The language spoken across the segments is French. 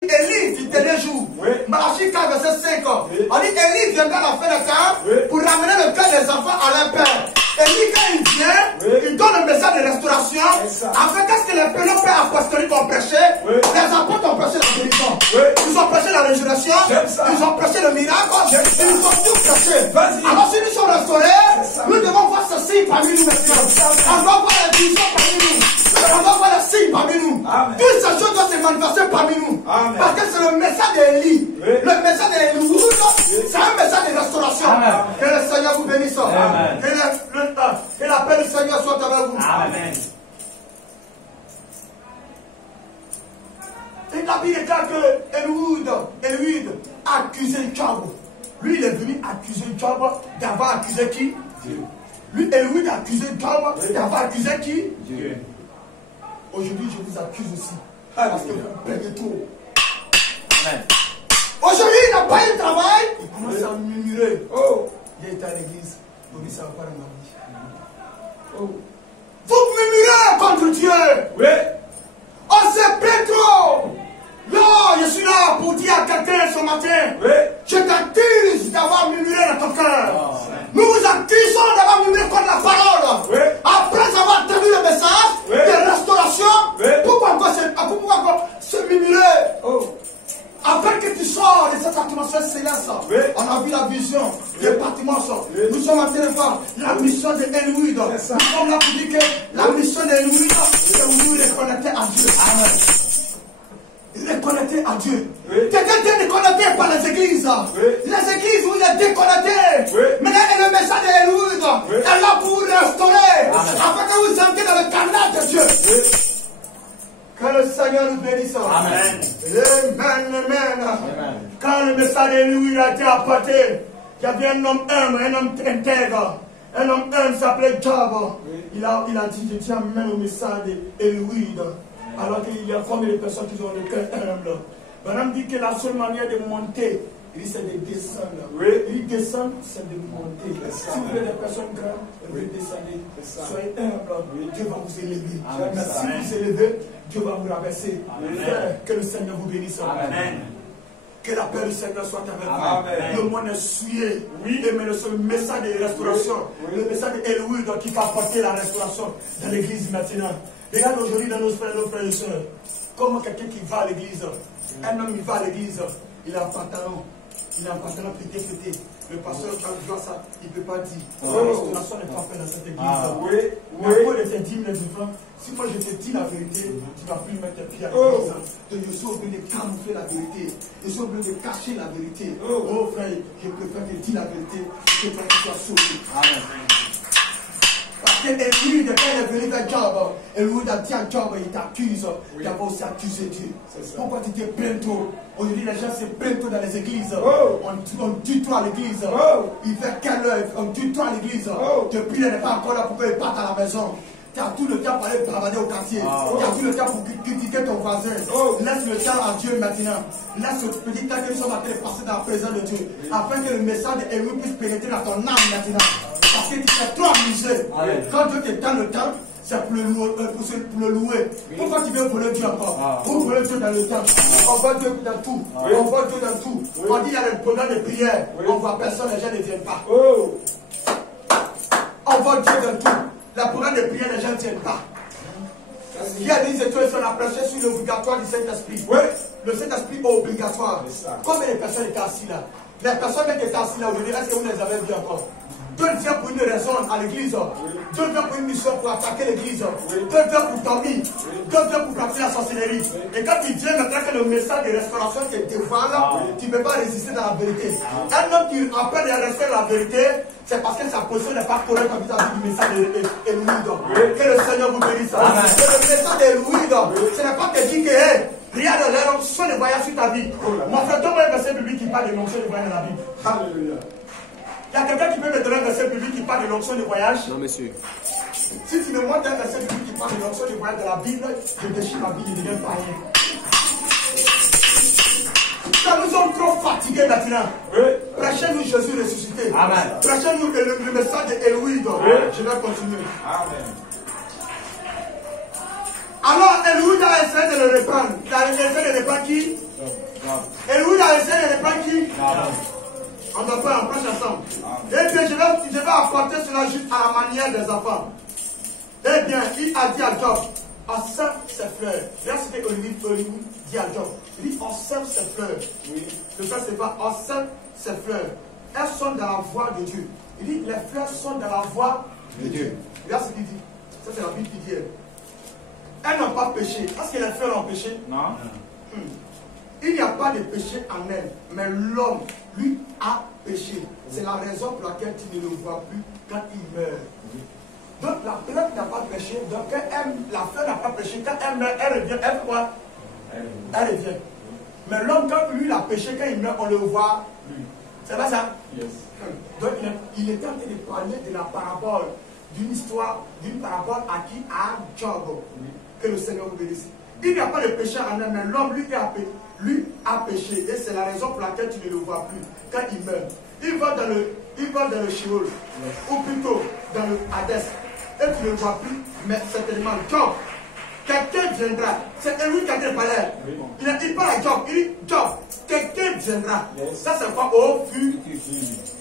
Élie du dernier jour, Malachie 4, verset 5, on dit Élie viendra à la fin des temps pour ramener le cœur des enfants à leur père. Élie, quand il vient, il donne un message de restauration afin qu'est-ce que les pélos pères apostoliques ont prêché, les apôtres ont prêché la guérison, ils ont prêché la résurrection, ils ont prêché le miracle, ils ont tout prêché. Alors si nous sommes restaurés, nous devons voir ce signe parmi nous maintenant. On doit voir la vision parmi nous. On doit voir le signe parmi nous. Toutes ces choses doivent se manifester parmi nous. Parce que c'est le message d'Élie. Le message d'Élie, c'est un message de restauration. Que le Seigneur vous bénisse. Que la paix du Seigneur soit avec vous. Amen. Et la Bible déclare que Élie a accusé Job. Lui, il est venu accuser Job d'avoir accusé qui? Dieu. Lui, Élie a accusé Job d'avoir accusé qui? Dieu. Aujourd'hui, je vous accuse aussi. Parce que vous plaignez trop. Amen. Aujourd'hui, il n'a pas eu de travail. Il commence à murmurer. Il est à l'église. Vous dites ça va pas dans ma vie. Vous murmurez contre Dieu. On se plaint trop. Non, je suis là pour dire à quelqu'un ce matin. Je t'accuse d'avoir murmuré dans ton cœur. Nous vous accusons d'avoir murmuré contre la parole. Après avoir entendu le message de restauration, pourquoi encore se murmurer? Afin que tu sors de cette atmosphère céleste, on a vu la vision des bâtiments. Nous sommes en train de voir la mission de Élie. Nous sommes là pour dire que la mission de Élie, c'est vous reconnecter à Dieu. Reconnecter à Dieu. Quelqu'un est déconnecté par les églises. Les églises où il est déconnecté. Mais là, le message de Élie est là pour vous restaurer. Afin que vous sentez dans le canal de Dieu. Que le Seigneur nous bénisse. Amen. Amen. Quand le message d'Élie a été apporté, il y avait un homme humble, un homme intègre. Un homme humble s'appelait Job. Il a dit, je tiens même au message d'Élie. Alors qu'il y a combien de personnes qui ont le cœur humble. Madame dit que la seule manière de monter, il dit c'est de descendre. Il descend, c'est de monter. Si vous êtes des personnes grandes, vous descendez. Soyez humble. Dieu va vous élever. Si vous élevez, Dieu va vous rabaisser. Que le Seigneur vous bénisse. Amen. Que la paix du Seigneur soit avec vous. Le monde est souillé. Mais le message de restauration, le message d'Élie qui va apporter la restauration dans l'église maintenant. Regarde aujourd'hui dans nos frères et sœurs, comment quelqu'un qui va à l'église, un homme qui va à l'église, il a un pantalon pété. Le pasteur, quand il voit ça, il ne peut pas dire. La restauration n'est pas faite dans cette église. Mais après, il te dit, mes enfants, si moi je te dis la vérité, tu ne vas plus mettre tes pieds à l'église. Donc je suis obligé de camoufler la vérité. Je suis obligé de cacher la vérité. Oh frère, je préfère te dire la vérité que toi tu sois sauvé. Amen. Parce que Élie, quand il est venu vers Job, Élie a dit à Job, il t'accuse d'avoir aussi accusé Dieu. Pourquoi tu te plains trop? Aujourd'hui, les gens se plaignent trop dans les églises. On tue toi à l'église. Il fait quelle heure? On tue toi à l'église. Depuis, il n'est pas encore là pour qu'il parte à la maison. Tu as tout le temps pour aller bravader au quartier. Tu as tout le temps pour critiquer ton voisin. Laisse le temps à Dieu maintenant. Laisse le petit temps que nous sommes en train de passer dans la présence de Dieu. Afin que le message d'Élie puisse pénétrer dans ton âme maintenant. Parce que tu t'es trop amusé. Quand Dieu te donne le temps, c'est pour le louer. Pourquoi tu veux voler Dieu encore? Pour voler Dieu dans le temps. On voit Dieu dans tout. On voit Dieu dans tout. On dit il y a le programme de prière. On ne voit personne, les gens ne viennent pas. On voit Dieu dans tout. Le programme de prière, les gens ne viennent pas. Il y a des étoiles sur la prêché sur l'obligatoire du Saint-Esprit. Le Saint-Esprit est obligatoire. Combien de personnes étaient assis là? Les personnes qui étaient assis là aujourd'hui, est-ce que vous les avez vues encore? Dieu vient pour une raison à l'église. Dieu vient pour une mission pour attaquer l'église. Dieu vient pour dormir. Dieu vient pour pratiquer la sorcellerie. Et quand il vient maintenant que le message de restauration te dévoile, tu ne peux pas résister dans la vérité. Un homme qui appelle de rester la vérité, c'est parce que sa position n'est pas correcte vis-à-vis du message d'Élie. Que le Seigneur vous bénisse. Que le message d'Élie, ce n'est pas te dire que regarde l'onction de voyage sur ta vie. Mon frère, donne-moi un verset biblique qui parle de l'onction de voyage dans la Bible. Alléluia. Il y a quelqu'un qui peut me donner un verset biblique qui parle de l'onction de voyage? Non, monsieur. Si tu me montres un verset biblique qui parle de l'onction de voyage dans la Bible, je déchire ma Bible, je ne deviens pas rien. Quand nous sommes trop fatigués maintenant, prêchez-nous Jésus ressuscité. Amen. Prêchez-nous le message d'Élie. Je vais continuer. Amen. Alors, Élie a essayé de le reprendre. Il a essayé de reprendre qui? Eliud a essayé de reprendre qui? On doit pas en prêche ensemble. Eh bien, je vais apporter cela juste à la manière des enfants. Eh bien, il a dit à Job, observe ses fleurs. Regarde ce que Eliud dit à Job. Il dit, observe ses fleurs. Oui. Le fait, c'est pas, observe ses fleurs. Elles sont dans la voie de Dieu. Il dit, les fleurs sont dans la voie de Dieu. Regarde ce qu'il dit. Ça, c'est la Bible qui dit. Elles n'ont pas péché. Est-ce que les fleurs ont péché? Non. Il n'y a pas de péché en elle, mais l'homme, lui, a péché. C'est la raison pour laquelle tu ne le vois plus quand il meurt. Donc la plante n'a pas péché, donc quand la fleur n'a pas péché, quand elle meurt, elle revient, elle fait quoi? Elle revient. Mais l'homme, quand lui, il a péché, quand il meurt, on le voit. C'est pas ça? Yes. Donc il était en train de parler de la parabole, d'une histoire, d'une parabole à qui? À Job. Que le Seigneur vous bénisse. Il n'y a pas de péché en elle, mais l'homme, lui a péché. Et c'est la raison pour laquelle tu ne le vois plus quand il meurt. Il va dans le Sheol, ou plutôt dans le Hadès. Et tu ne le vois plus, mais certainement Job. Quelqu'un viendra. C'est lui qui a dit parler. Il parle à Job. Il dit Job, quelqu'un viendra. Ça c'est quoi? Au futur.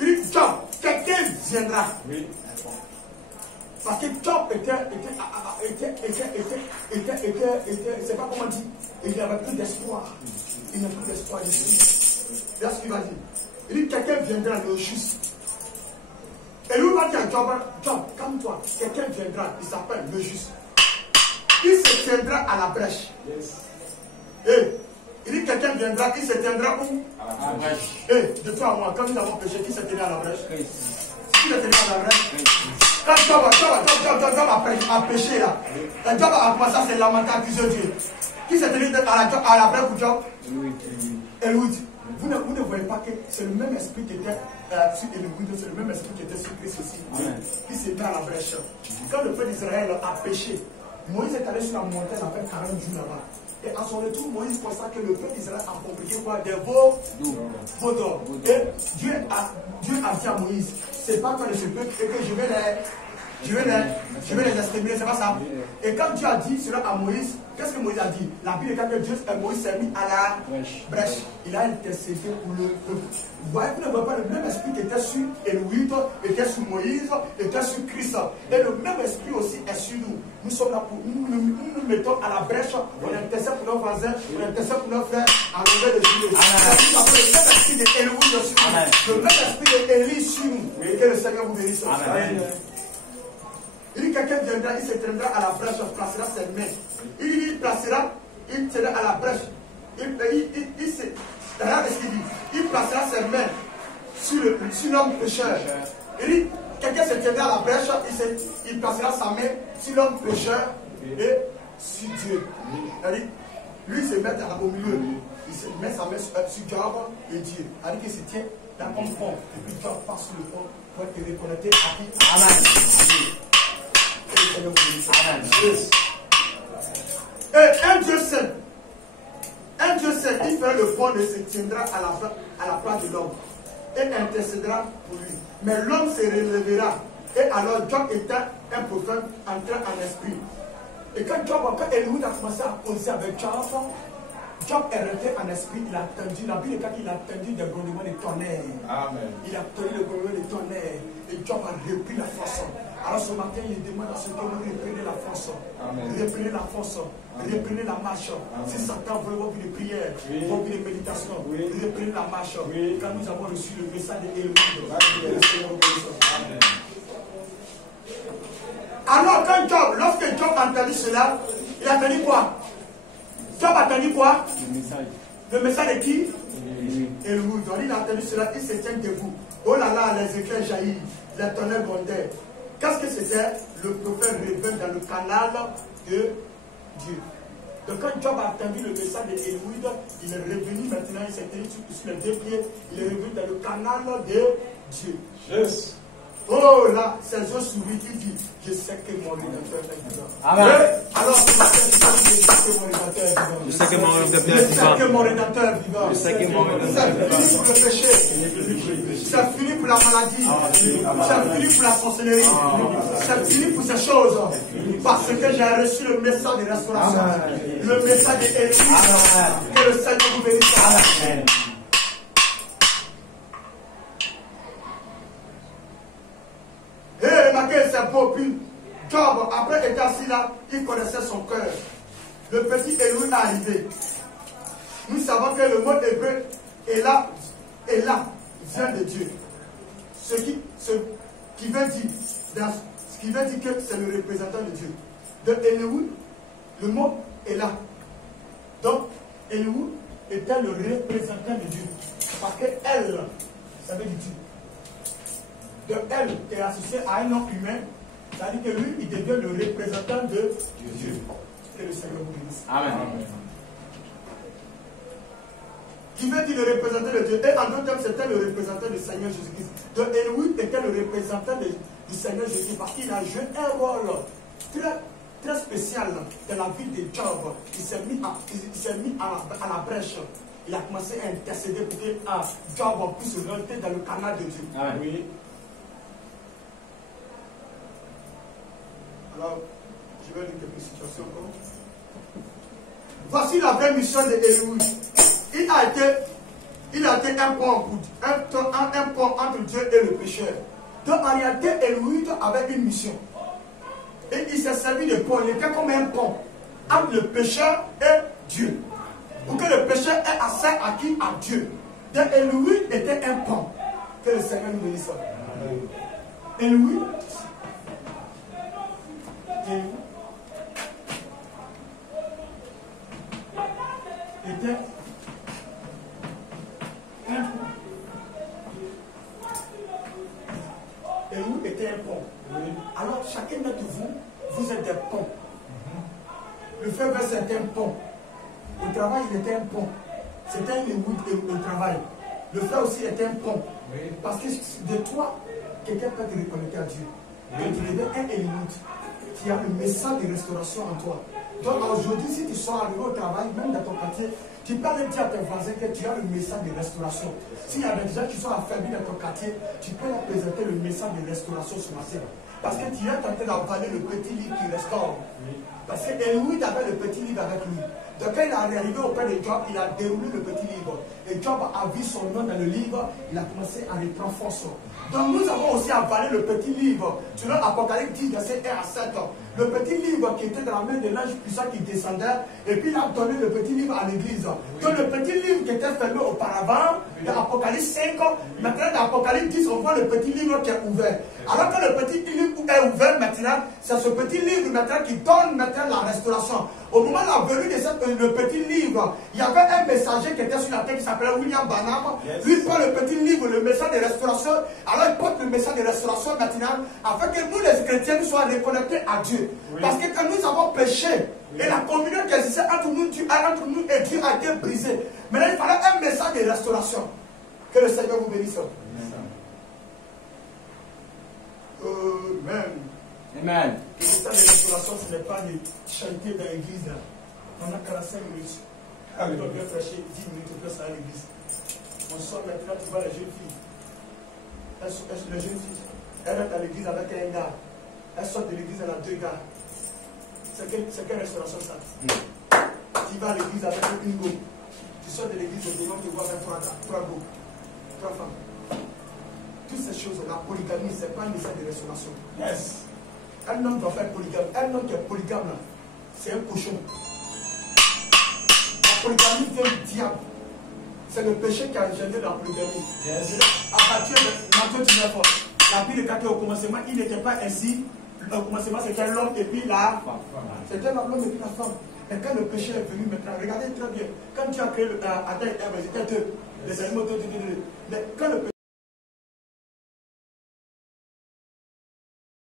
Il dit Job, quelqu'un viendra. Parce que Job était c'est pas comment on dit, il n'avait plus d'espoir. Il n'a plus d'espoir ici. Regarde ce qu'il va dire. Il dit quelqu'un viendra, le juste. Et lui va dire à Job, Job, calme-toi, quelqu'un viendra, il s'appelle le juste. Il se tiendra à la brèche. Et il dit quelqu'un viendra, il se tiendra où? À la brèche. Et de toi à moi, quand nous avons péché, qui se tenait à la brèche? Qui se tenait à la brèche? Quand Job a péché là, Job a commencé à se lamenter, accuser Dieu. Qui s'est tenu à la brèche pour Job? Eliud. Vous ne voyez pas que c'est le même esprit qui était sur Eliud, c'est le même esprit qui était sur Christ aussi, qui s'est mis à la brèche. Quand le peuple d'Israël a péché, Moïse est allé sur la montagne après 40 jours là-bas. Et à son retour, Moïse constate que le peuple d'Israël a fabriqué quoi? Des veaux d'or. Et Dieu a dit à Moïse, c'est pas toi de ce peuple et que je vais les exterminer, c'est pas ça. Et quand Dieu a dit cela à Moïse, qu'est-ce que Moïse a dit? La Bible dit que Moïse s'est mis à la brèche. Il a intercédé pour le peuple. Vous voyez, vous ne voyez pas le même esprit qui était sur Eliud, était sur Moïse, était sur Christ. Et le même esprit aussi est sur nous. Nous sommes là pour nous mettons à la brèche, on intercède pour nos voisins, on intercède pour nos frères, en l'honneur de Dieu. Le même esprit de Eliud sur nous, le même esprit d'Élie sur nous. Et que le Seigneur vous bénisse. Amen. Il dit quelqu'un viendra, il se tiendra à la brèche, placera ses mains. Il tiendra à la brèche. Regarde ce qu'il dit. Il placera ses mains sur l'homme pécheur. Il dit, quelqu'un se tiendra à la brèche, il placera sa main sur l'homme pécheur et sur Dieu. C'est-à-dire, lui il se met au milieu. Il se met sa main sur Job et Dieu. C'est-à-dire qu'il se tient dans un pont. Et puis Job passe sur le pont pour être reconnecté à qui? Amen. Et un Dieu saint, il fera le pont et se tiendra à la place de l'homme et intercédera pour lui. Mais l'homme se relèvera. Et alors Job étant un prophète, entra en esprit. Et quand Eliud a commencé à causer avec Job est rentré en esprit, il a entendu, la Bible dit qu'il a entendu des grondements de tonnerre. Amen. Il a entendu le grondement de tonnerre. Et Job a repris la force. Alors ce matin, il demande à ce que vous reprenez la force. Amen. Reprenez la force. Amen. Reprenez la marche. Amen. Si Satan veut vos vies de prière, vos vies de méditation, reprenez la marche. Quand nous avons reçu le message de Eliud, alors quand lorsque Job a entendu cela, il a entendu quoi? Job a entendu quoi? Le message de qui? Eliud. Il a entendu cela, il se tient debout. Oh là là, les éclairs jaillissent, les tonnerres bondaient. Qu'est-ce que c'était? Le prophète revint dans le canal de Dieu. Donc quand Job a entendu le message de Eliud, il est revenu maintenant, il s'est tenu sur les deux pieds, il est revenu dans le canal de Dieu. Yes. Oh là, ses yeux s'ouvrent, il dit, je sais que mon Rédempteur est vivant. Amen. Alors, je sais que mon Rédempteur est vivant. Je sais que mon Rédempteur est Je vivant. sais que mon Rédempteur est vivant. Je sais que mon Rédempteur est C'est vivant. fini pour le péché. C'est fini pour la maladie. C'est fini pour la sorcellerie. C'est fini pour ces choses. Parce que j'ai reçu le message de restauration. Le message de Élie. Que le Seigneur vous bénisse. Amen. Et remarquez, c'est beau. Puis Job, après être assis là, il connaissait son cœur. Le petit Élie est arrivé. Nous savons que le mot hébreu est là, vient de Dieu. Ce qui veut dire que c'est le représentant de Dieu. De Élie, le mot est là. Donc, Élie était le représentant de Dieu. Parce que elle, ça veut dire Dieu. De elle est associé à un nom humain, ça veut dire que lui, il devient le représentant de Dieu. Que le Seigneur vous bénisse. Amen. Qui veut dire le représentant de Dieu. Et en d'autres termes, c'était le représentant du Seigneur Jésus-Christ. Donc Élie était le représentant du Seigneur Jésus-Christ parce qu'il a joué un rôle très spécial dans la vie de Job. Il s'est mis à la brèche. Il a commencé à intercéder pour que Job puisse rentrer dans le canal de Dieu. Amen. Oui. Alors, je vais lire quelques situations encore. Voici la vraie mission de Élie. Il a été un pont entre Dieu et le pécheur. Donc en réalité, Élie avait une mission. Et il s'est servi de pont. Il était comme un pont entre le pécheur et Dieu. Pour que le pécheur ait accès à qui? À Dieu. Donc Élie était un pont. Que le Seigneur nous bénisse. Élie était un pont. Élie était un pont. Alors chacun d'entre vous, vous êtes des ponts. Le frère Vers était un pont. Au travail, il était un pont. C'était un Élie au travail. Le frère aussi était un pont. Parce que de toi, quelqu'un peut te reconnecter à Dieu. Donc tu deviens un Élie. Tu as le message de restauration en toi. Donc aujourd'hui, si tu sors arrivé au travail, même dans ton quartier, tu peux aller dire à tes voisins que tu as le message de restauration. S'il y a des gens qui sont affaiblis dans ton quartier, tu peux leur présenter le message de restauration ce matin. Parce que tu es en train d'avaler le petit livre qui restaure. Parce que Élie avait le petit livre avec lui. Donc quand il est arrivé auprès de Job, il a déroulé le petit livre. Et Job a vu son nom dans le livre, il a commencé à reprendre force. Donc nous avons aussi avalé le petit livre. Tu vois, Apocalypse 10, verset 1 à 7. Le petit livre qui était dans la main de l'ange puissant qui descendait, et puis il a donné le petit livre à l'église. Donc le petit livre qui était fermé auparavant, dans Apocalypse 5, maintenant dans Apocalypse 10, on voit le petit livre qui est ouvert. Alors que le petit livre est ouvert maintenant, c'est ce petit livre maintenant qui donne maintenant la restauration. Au moment de la venue de le petit livre, il y avait un messager qui était sur la terre qui s'appelait William Branham. Lui prend le petit livre, le message de restauration. Alors il porte le message de restauration maintenant, afin que nous les chrétiens nous soyons reconnectés à Dieu. Oui. Parce que quand nous avons péché, et la communion qui existait entre nous et Dieu a été brisée. Maintenant il fallait un message de restauration. Que le Seigneur vous bénisse. Amen. Amen. Le message de restauration, ce n'est pas de chanter dans l'église. On a 45 minutes. On doit bien prêcher 10 minutes plus à l'église. On sort maintenant, tu vois les jeunes filles. Les jeunes filles, elles rentrent à l'église avec un gars. Elles sortent de l'église, elle a 2 gars. C'est quelle restauration ça? Tu vas à l'église avec une go. Tu sors de l'église et demain tu vois avec 3 gars, 3 go, 3 femmes. Toutes ces choses, la polygamie, ce n'est pas un message de restauration. Yes. Un homme doit faire polygame. Un homme qui est polygame, c'est un cochon. La polygamie vient du diable. C'est le péché qui a engendré la polygamie. Yes. À partir de Matthieu 19, la Bible est au commencement, il n'était pas ainsi. Au commencement, c'était l'homme et puis la femme. C'était l'homme et puis la femme. Et quand le péché est venu maintenant, regardez très bien. Quand tu as créé Adam et Ève, c'était 2. Les animaux, 2. Mais quand le péché